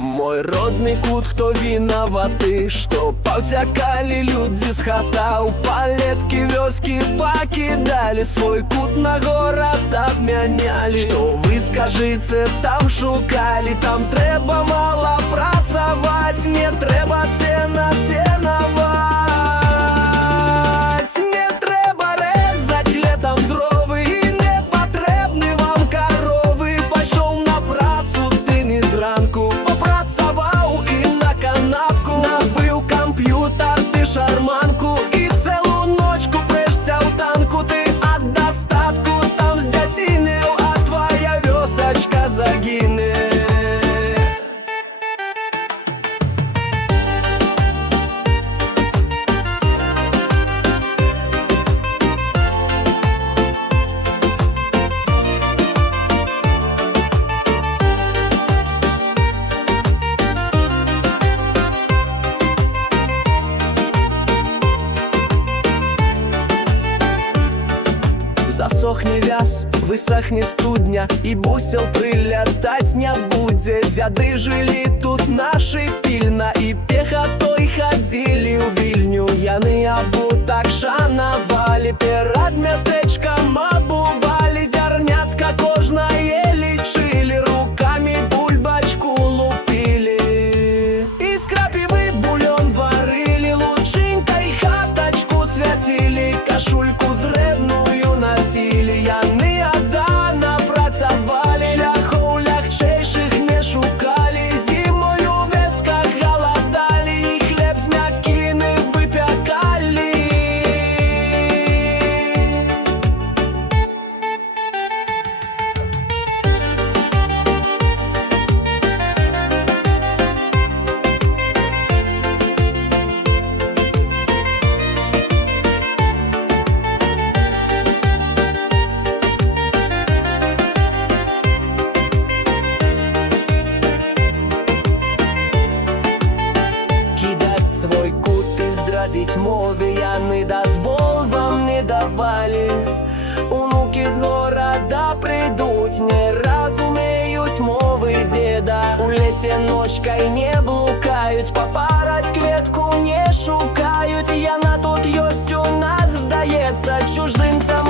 Мой родный кут, кто виноваты, что повтякали люди с хата. У палетки вёски покидали, свой кут на город обмяняли. Что вы скажите, там шукали, там треба мало працаваць, не треба сена сенаваць, не треба резать летом дровы, і не потребны вам коровы. Пайшоў на працу ты не зранку, попрацаваў і на канапку, набыў камп'ютар ты шарманку, і цэлую ночку прэшся ў танку. Ты ад дастатку там з дзяцінаю, а твоя вёсачка загіне. Засохне вяз, высохне студня, і бусел прылятаць не будзе. Дзяды жылі тут нашы пільна, і пехатой хадзілі ў Вільню. Яны абу так шанавалі, перад мястэчкам абувалі. Зярнятка кожнае лічылі, рукамі бульбачку лупілі, і з крапівы бульон варылі, лучынькай хатачку свяцілі, кашульку зрэбную носили. Яны аддана працавалі, шляхоў лягчэйшых не шукалі. Зімой у вёсках галадалі, і хлеб з мякіны выпякалі. Свой кут і здрадзіць мове яны дазвол вам не давалі. Унукі з горада прыйдуць, не разумеюць мовы дзеда. У лесе ночкай не блукаюць, папараць кветку не шукаюць. Яна тут ёсць у нас, здаецца, чуждынцам